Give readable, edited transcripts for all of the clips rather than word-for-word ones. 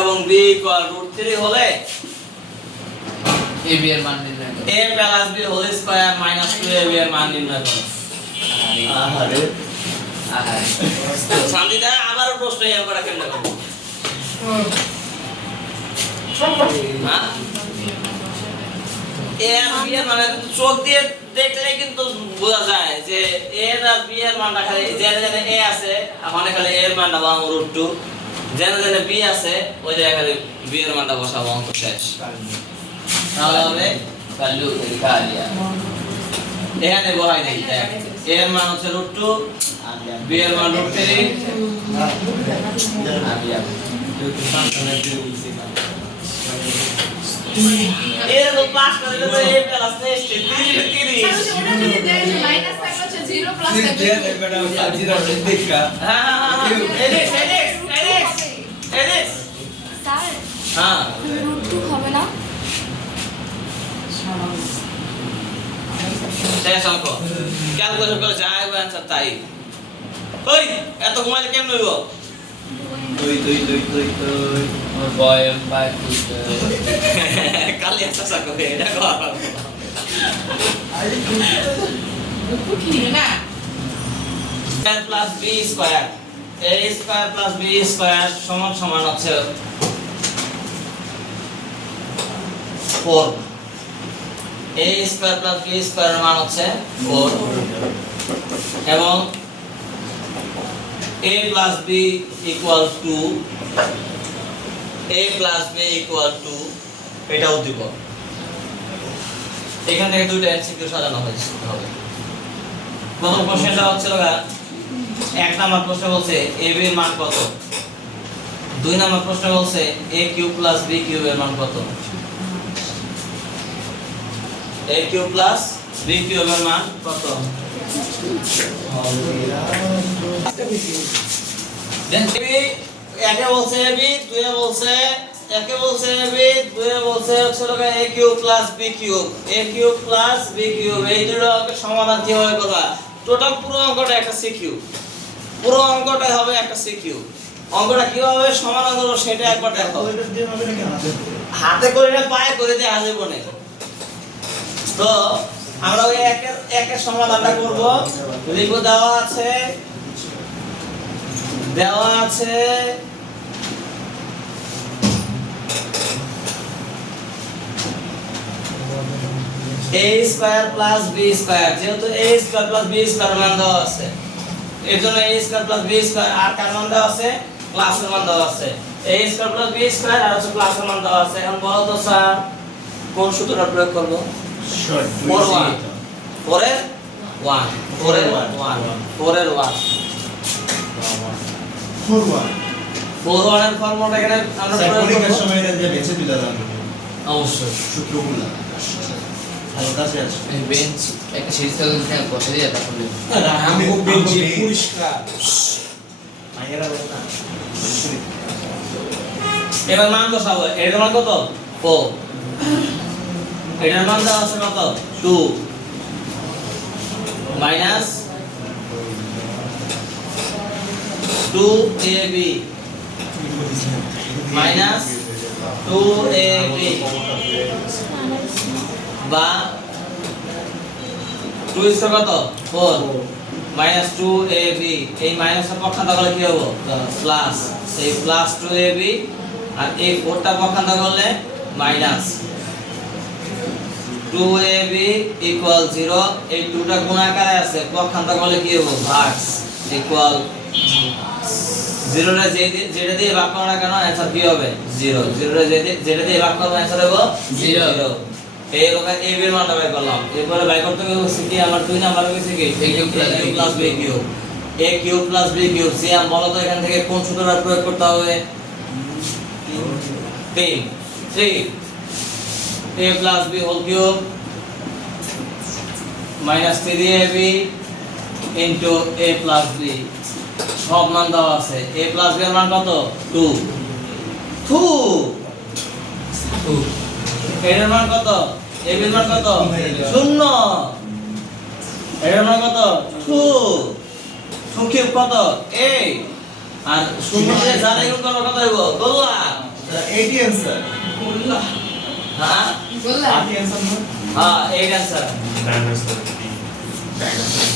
এবং b equal √3 হলে ab এর মান নির্ণয় করো। a plus b whole square minus 2ab এর মান নির্ণয় করো। আহারে আহারে শান্তিদা আবার প্রশ্ন এর করা কেমনে করব? হ্যাঁ a আর b এর মানে চোখ দিয়ে দেখলে কিন্তু বোঝা যায় যে a আর b এর মানটা খালি জেনে জেনে a আছে ওখানে খালি a এর মানটা বসাবো √2 জেনে জেনে b আছে ওই জায়গায় খালি b এর মানটা বসাবো অঙ্ক শেষ। তাহলে হবে কালু এদিকে আলিয়া এখানে বহাই নাই দেখ a এর মান হচ্ছে √2 b এর মান √3 আলিয়া এর তো পাস করে দিলে a প্লাস নেক্সট 30 মাইনাস থাকলে হচ্ছে 0 প্লাস হ্যাঁ এদিক স্যার হ্যাঁ √2 হবে না শেষ অঙ্ক ক্যালকুলেশন করে যা আইব অ্যানসার তাই। ওই এত ঘুমাইলে কেমন হইব? আমার বয়ম বাই কুতে কালি আচ্ছা সাকো এটা কর a plus b square a square plus b square সমান সমান হচ্ছে 4 a square plus b square মান হচ্ছে 4 এবং a plus b equal 2 a plus b equal 2 এটাও দিব। এখান থেকে দুইটা এমসিকিউ সাজানো হয়েছে হবে। প্রথম কোশ্চেনটা হচ্ছে এক নাম্বার প্রশ্ন বলছে a b এর মান কত, দুই নাম্বার প্রশ্ন বলছে a cube plus b cube এর মান কত। a cube plus b cube এর মান কত? দেন একে বলছে a b দুইয়ে বলছে একে বলছে a b দুইয়ে বলছে হচ্ছে a cube plus b cube a cube plus b cube এই দুটো অঙ্কের সমাধান কিভাবে করবা? টোটাল পুরো অঙ্কটা একটা c কিউব, পুরো অঙ্কটা হবে একটা c কিউব। অঙ্কটা কিভাবে সমাধান করব সেটা একবার দেখো। হাতে করে না পায়ে করে দিয়ে আসবে বনে। তো আমরা ওই একের সমাধানটা করব। লিখো দেওয়া আছে a square plus b square, যেহেতু a square plus b square মান দেওয়া আছে এর জন্য a square plus b square আর কার মান দেওয়া আছে? প্লাসের মান দেওয়া আছে। a square plus b square আর হচ্ছে প্লাসের মান দেওয়া আছে। এখন বলো তো স্যার কোন সূত্রটা প্রয়োগ করব? 4 এর 1 4 এর 1 4 এর 1 4 এর ফর্মুলাটা এখানে আমরা প্রয়োগ করব। সময় এটা যে বেঁচে দিলা দাম অবশ্যই সূত্রগুলো ভালো কাছে আছে বেঞ্চ একটা সিরিজ থেকে যদি বসে দিয়ে তাহলে আমি খুব বেঞ্চি পরিষ্কার মাইয়ারা বলে না এবার মান বসাবো। এর মান কত? 4। এটার মান দেওয়া আছে কত? 2 মাইনাস 2ab মাইনাস 2ab বা 2 ইজ কত? 4 মাইনাস 2ab এই মাইনাসের পক্ষান্তর করলে কি হবে? প্লাস এই প্লাস 2ab আর এই 4টা পক্ষান্তর করলে মাইনাস 2ab ইকুয়াল 0 এই 2টা গুণাকারে আছে পক্ষান্তর করলে কি হবে? ভাগ ইকুয়াল 0 রে যেটা দিয়ে ভাগ করো না কেন অ্যানসার কি হবে? 0 0 রে যেটা দিয়ে ভাগ করব অ্যানসার হবে 0 এই লোক a b এর মানটা বের করলাম। এরপরে বাই করতে হবে হচ্ছে কি আমার 2 নাম্বার হচ্ছে কি a cube plus b cube a cube plus b cube Siam বলো তো এখান থেকে কোন সূত্রটা প্রয়োগ করতে হবে? 3 a plus b whole cube minus 3ab into a plus b সব মান দেওয়া আছে। a plus b এর মান কত? 2 এর মান কত? a b এর মান কত? 0 এর মান কত? 2 কিউব কত? 8 আর 0 দিয়ে জানা গুণ করলে কত হইব? 16 80 आंसर হ্যাঁ বললা 80 आंसर ना হ্যাঁ এই आंसर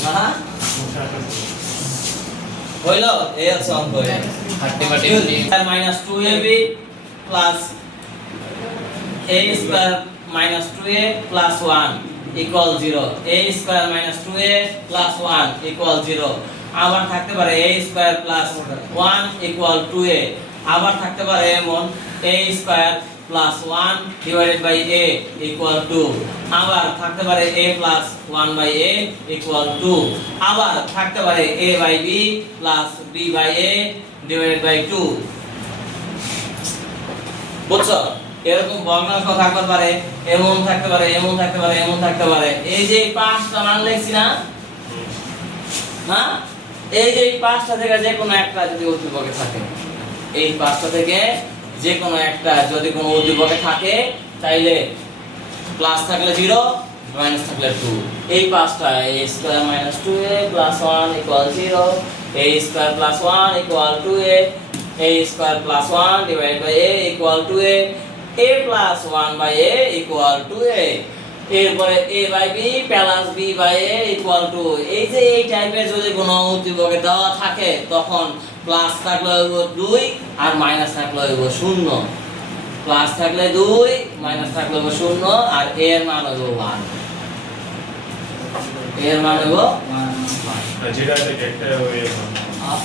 হ্যাঁ হইলো এই আছে অঙ্ক হাট্টি মাটি minus 2ab plus a square minus 2a plus 1 equal 0 a square minus 2a plus 1 equal 0 আবার থাকতে পারে a square plus 1 equal 2a আবার থাকতে পারে এমন a square plus 1 divided by a equal 2 আবার থাকতে পারে a plus 1 by a equal 2 আবার থাকতে পারে a by b plus b by a divided by 2 বুঝছো এরকম ভগ্নাংশ থাকতে পারে এমন থাকতে পারে এমন থাকতে পারে এমন থাকতে পারে এই যে পাঁচটা মান লিখছি না হ্যাঁ এই যে পাঁচটা থেকে যে কোনো একটা যদি উদ্দীপকে থাকে এই পাঁচটা থেকে যে কোনো একটা যদি কোনো উদ্দীপকে থাকে তাইলে প্লাস থাকলে 0 মাইনাস থাকলে 2 এই পাঁচটা a square minus 2a plus 1 equal 0 a square plus 1 equal 2a a square plus 1 divided by a equal 2a a plus 1 by a equal 2a এরপরে a by b plus b by a equal 2 এই যে এই টাইপের যদি কোনো উদ্দীপকে দেওয়া থাকে তখন প্লাস থাকলে হইব 2 আর মাইনাস থাকলে হইব 0 প্লাস থাকলে 2 মাইনাস থাকলে হইব 0 আর a এর মান হইব 1 a এর মান হইব যেটা একটা ওই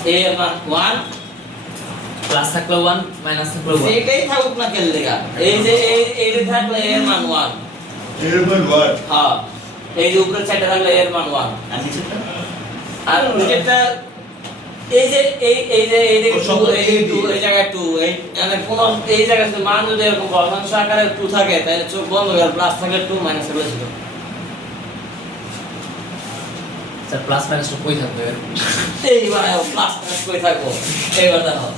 a এর মান 1 প্লাস থাকলে 1 মাইনাস থাকলে 1 এইটাই থাকুক না কেন লেগা এই যে এই যে থাকলে a এর মান 1 এরপর ওয়ার্ড হ্যাঁ এই যে উপরের সাইডে থাকলে a এর মান 1 আর নিচেরটা আর নিচেরটা এই যে এই যে ও সব এই 2 এই জায়গায় 2 এই মানে কোন এই জায়গায় যদি মান যদি এরকম ভগ্নাংশ আকারে 2 থাকে তাহলে চোখ বন্ধ করে প্লাস থাকলে 2 মাইনাস থাকলে 0 স্যার প্লাস মাইনাস কই থাকবে এইবার প্লাস মাইনাস কই থাকবো এইবার দেখো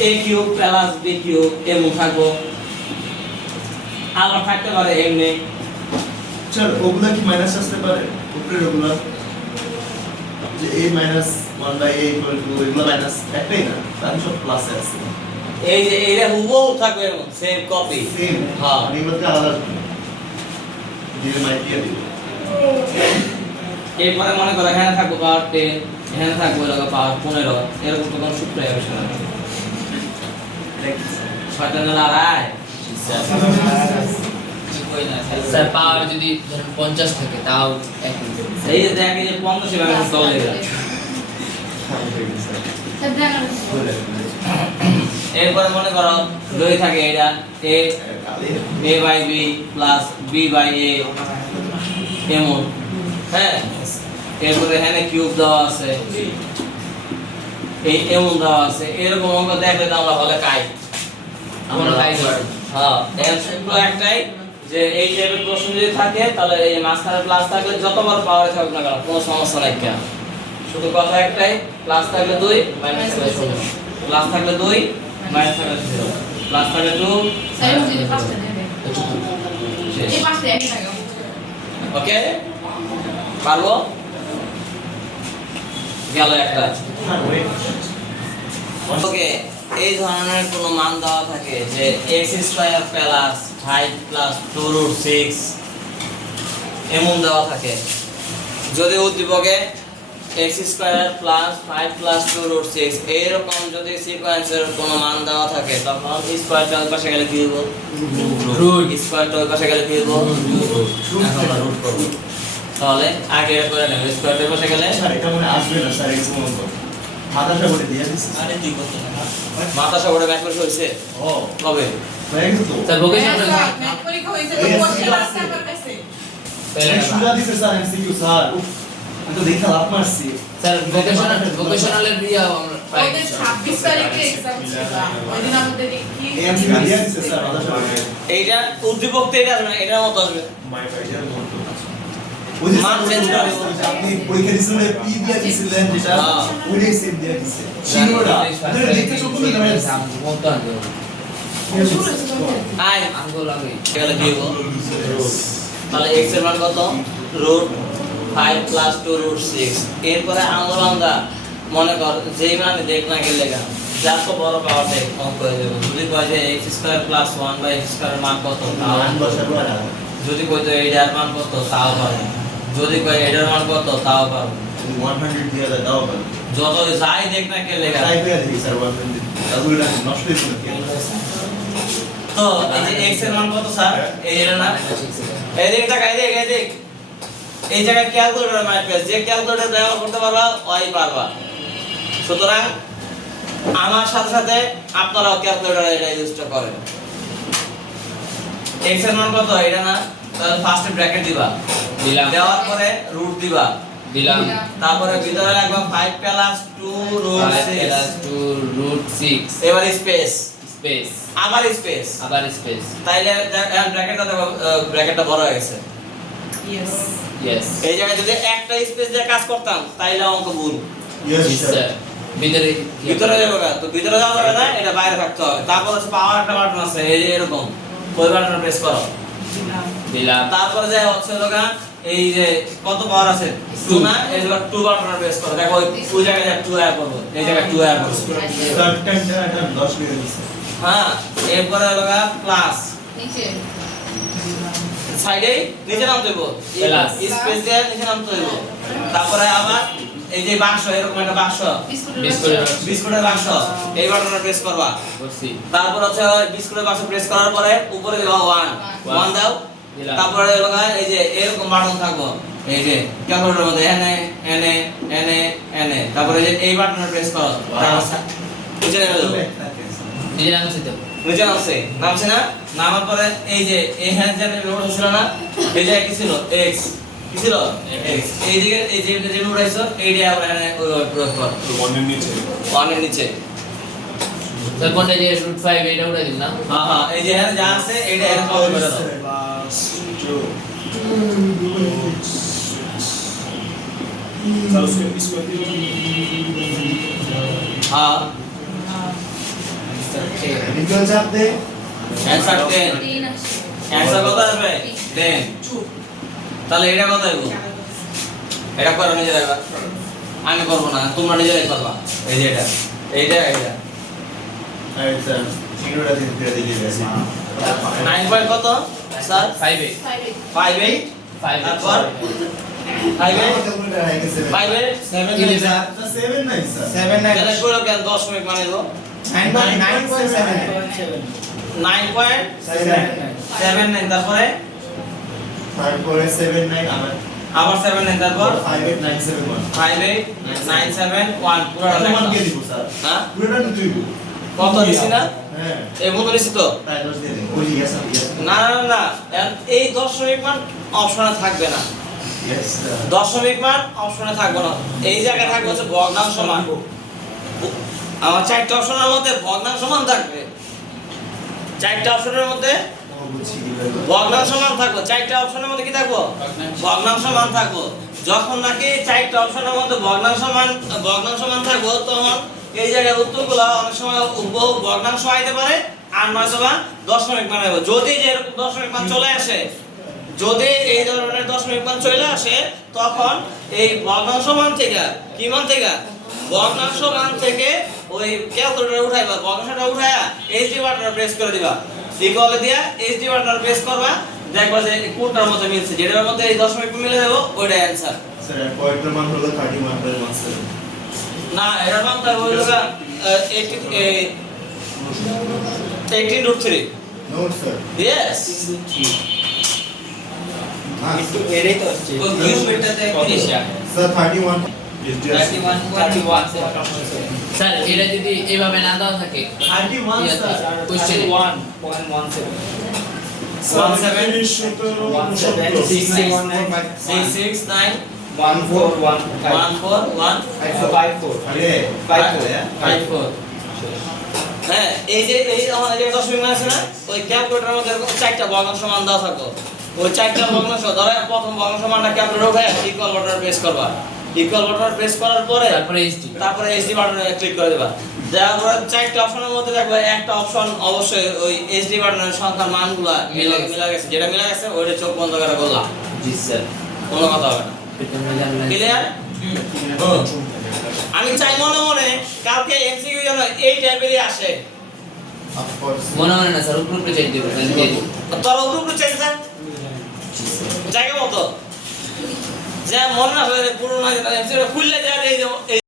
a cube plus b cube এমন থাকবো আবার থাকতে পারে এমনি চল ওগুলা কি মাইনাস আসতে পারে উপরের ওগুলা যে a minus 1 by a equal to এগুলা মাইনাস একটাই না তার সব প্লাসে আছে এই যে এইটা হুবহু থাকবে এমন সেম কপি সেম হ্যাঁ মানে এগুলোতে আলাদা দিয়ে মাইক দিয়ে দিব এরপরে মনে করো এখানে থাকবো পাওয়ার 10 এখানে থাকবো এরকম পাওয়ার 15 এরকম তো কোনো সূত্র আসবে না ছয়টা না লড়াই স্যার পাওয়ার যদি ধরেন 50 থাকে তাও একই এই যে দেখে যে 50 এর আমি চলে গেল স্যার জানার এরপরে মনে করো দুই থাকে এটা a by b plus b by a এমন হ্যাঁ এরপরে এখানে কিউব দেওয়া আছে এই এমন দেওয়া আছে এরকম অঙ্ক দেখলে তো আমরা বলে কাই আমরা কাই ধর হ্যাঁ অ্যানসার তো একটাই যে এই টাইপের প্রশ্ন যদি থাকে তাহলে এই মাঝখানে প্লাস থাকলে যতবার পাওয়ারে থাকুক না কেন কোনো সমস্যা নাই কেন শুধু কথা একটাই প্লাস থাকলে 2 মাইনাস থাকলে 0 প্লাস থাকলে 2 মাইনাস থাকলে 0 প্লাস থাকলে 2 স্যার যদি পাঁচটা দেবে শেষ এই পাঁচটা একই থাকে ওকে পারবো গেল একটা হ্যাঁ ওয়েট ওকে এই ধরনের কোনো মান দেওয়া থাকে যে x square plus 5 plus 2 root 6 এমন দেওয়া থাকে যদি উদ্দীপকে x square plus 5 plus 2 root 6 এরকম যদি সিকোয়েন্সের কোনো মান দেওয়া থাকে তখন স্কয়ারটা ওই পাশে গেলে কি হবে রুট স্কয়ারটা ওই পাশে গেলে কি হবে এখন আমরা রুট করব তাহলে আগে এটা করে নেব স্কয়ারটা ওই পাশে গেলে স্যার এটা মনে আসবে না স্যার এরকম অঙ্ক মাথাটা করে দিয়ে দিচ্ছি আরে তুই কত মাথা সবরে ব্যাক করে হইছে ও কবে হয়ে গেছে তো স্যার ভোকেশনাল ম্যাথ পরীক্ষা হইছে তো কোশ্চেন আসছে আমার কাছে এই সুদা দিছে স্যার এমসিকিউ স্যার উফ, আমি তো দেখে লাভ মারছি স্যার ভোকেশনালের দিয়ে আমরা প্রায় ওদের 26 তারিখে এক্সাম ছিল ওইদিন আমাদের কি এমসিকিউ দিয়ে দিছে স্যার মাথাটা করে এইটা উদ্দীপক তো এটা আসবে না এটার মতো আসবে মাই ফাইজার মত ওই যে মান স্যার change করে ওই যে আপনি পরীক্ষা দিছিলেন পি দিয়ে দিছিলেন যেটা হ্যাঁ। ওইটাই সেম দিয়ে দিছে শিরোটা এটা দেখতে চোখ খুলে গেল মত আনবে আয় আঙ্গুল আমি গেলে কি হবো তাহলে x এর মান কত রুট 5 প্লাস 2 রুট 6 এরপরে আঙ্গুল আমরা মনে কর যেই মানে দেখ না গেলে যা তো বড় পাওয়ার দেখ অঙ্ক করে দেব যদি কয় যে x² + 1/x² এর মান কত তাও মান বসাবো আর যদি কয় তো এটার মান কত তাও পারবো যদি কয় এটার মান কত তাও পারবো 100 দিয়ে দাও পারো যত যাই দেখ না কে লেখা টাইপ করে দিই স্যার 100 তাহলে নষ্ট হয়ে যাবে তো এই যে x এর মান কত স্যার এই এটা না এই দেখ টাকা এই দেখ এই জায়গায় ক্যালকুলেটর মারবে যে ক্যালকুলেটর ব্যবহার করতে পারবা ওই পারবা সুতরাং আমার সাথে সাথে আপনারাও ক্যালকুলেটর এটা ইউজটা করেন x এর মান কত এটা না তাহলে ফার্স্টে ব্র্যাকেট দিবা দিলাম দেওয়ার পরে রুট দিবা দিলাম তারপরে ভিতরে লাগবে 5 + 2 রুট 6 2 √6 এবার স্পেস স্পেস আবার স্পেস আবার স্পেস তাইলে ব্র্যাকেটটা দেখো ব্র্যাকেটটা বড় হয়ে গেছে ইয়েস ইয়েস এই জায়গায় যদি একটা স্পেস দিয়ে কাজ করতাম তাইলে অঙ্ক ভুল ইয়েস জি স্যার স্যার ভিতরে ভিতরে যাবে না তো ভিতরে যাওয়া যাবে না এটা বাইরে থাকতে হবে তারপর হচ্ছে পাওয়ার একটা বাটন আছে এই যে এরকম ওই বাটন প্রেস করো দিলাম দিলাম তারপরে যে হচ্ছে লোকা এই যে কত পাওয়ার আছে 2 না এই যে 2 বাটন প্রেস করো দেখো ওই জায়গায় 2 অ্যাড করব এই জায়গায় 2 অ্যাড করব স্যার টেনটা 10 লিখে দিছি হ্যাঁ এরপরে লোকা প্লাস নিচে সাইডে নিচে নামতে দেব Plus. স্পেস দিয়ে নিচে নামতে দেব তারপরে আবার এই যে বাক্স এরকম একটা বাক্স বিস্কুটের বিস্কুটের বাক্স এই বাটনটা প্রেস করবা করছি তারপর হচ্ছে বিস্কুটের বাক্স প্রেস করার পরে উপরে দিবা 1 1 দাও দিলাম। তারপরে লগা এই যে এরকম বাটন থাকবো এই যে ক্যালকুলেটরের মধ্যে এনে তারপরে এই যে এই বাটনটা প্রেস করো তারপর নিচে নেমে যাও নিজে নামছি তো নিচে নামছে না নামার পরে এই যে এই হ্যান্ড যে নোট ছিল না এই যে কি ছিল x কি ছিল x এই দিকে এই যে নোট আইছো এইটা আবার এখানে ওই প্রয়োগ কর ওয়ানের নিচে 1 এর নিচে স্যার কোনটা যে √5 এটা উড়াই দিন না হ্যাঁ হ্যাঁ এই যে এখানে যা আছে এইটা এরকম কপি করে দাও चलो इसको হ্যাঁ নিকল চাপ দে অ্যানসার 10 3 আসে অ্যানসার কত আসবে 10 তাহলে এটা কত আইবো এটা করো নিজে রাখবা আমি করব না তোমরা নিজেরাই করবা এই যে এইটা আর স্যার সিঙ্গুলার দিন ফিরে দিয়ে গেছি 9 পয়েন্ট কত স্যার 5 58 5 তারপর 58 ক্যালকুলেটর হয়ে গেছে 58 কি 7 লিখা? 7 নাই স্যার 7 তাহলে পুরো কেন 10 মিনিট মানে হলো 9.79 তারপরে তারপরে 7 নাই আবার 7 নেন তারপর 58971 58971 পুরোটা কত মান লেখা। দিয়ে দিব স্যার হ্যাঁ পুরোটা নিতে দিব কত দিছি না হ্যাঁ এই মতো দিছি তো তাই 10 দিয়ে দিন ওই ইয়েস না না না এই দশমিক মান অপশনে থাকবে না ইয়েস দশমিক মান অপশনে থাকবে না এই জায়গায় থাকবে হচ্ছে ভগ্নাংশ মান আমার চারটা অপশনের মধ্যে ভগ্নাংশ মান থাকবে চারটা অপশনের মধ্যে ভগ্নাংশ মান থাকবে চারটা অপশনের মধ্যে কি থাকবো ভগ্নাংশ মান থাকবো যখন নাকি চারটা অপশনের মধ্যে ভগ্নাংশ মান থাকবো তখন এই জায়গায় উত্তরগুলো অনেক সময় বহু ভগ্নাংশ আইতে পারে আর নয়তো বা দশমিক মান আইবো যদি যে এরকম দশমিক মান চলে আসে যদি এই ধরনের দশমিক মান চলে আসে তখন এই ভগ্নাংশ মান থেকে কি মান থেকে ভগ্নাংশ মান থেকে ওই ক্যালকুলেটর উঠাইবা ভগ্নাংশটা উঠায়া এইচডি বাটন প্রেস করে দিবা ইকুয়াল দিয়া এইচডি বাটন প্রেস করবা দেখবা যে কোনটার মধ্যে মিলছে যেটার মধ্যে এই দশমিক মিলে যাবে ওইটাই অ্যানসার স্যার পয়েন্টের মান হলো 31.17 না এটার মান তার হলো 18√3 নো স্যার ইয়েস এটাই তো হচ্ছে ওই দুই মিনিটটাতে 30 টাকা স্যার 31 স্যার এটা যদি এইভাবে না দেওয়া থাকে 31 স্যার কোশ্চেন 669 আরে 54 হ্যাঁ এই যে আমাদের যে দশমিক মান আছে না ওই ক্যালকুলেটরের মধ্যে চারটা ভগ্নাংশ মান দেওয়া থাকো ওই চারটা ভগ্নাংশ ধরো প্রথম ভগ্নাংশ মানটা ক্যালকুলেটর উঠে ইকুয়াল বাটন প্রেস করবা ইকুয়াল বাটন প্রেস করার পরে তারপরে এইচডি বাটনে ক্লিক করে দেবা দেওয়ার পরে চারটা অপশনের মধ্যে দেখবে একটা অপশন অবশ্যই ওই এইচডি বাটনের সংখ্যার মানগুলা মিলে গেছে যেটা মিলে গেছে ওইটা চোখ বন্ধ করে বললাম জি স্যার কোনো কথা হবে না ক্লিয়ার আমি চাই মনে মনে কালকে এমসিকিউ যেন এই টাইপেরই আসে। অফকোর্স মনে হয় না স্যার উপরে উপরে চাই দেবো তাহলে দিয়ে দেবো। তোর উপরে চাইছে জায়গা মতো যে মনে না পুরো না এমসিকিউ খুললে যায় এই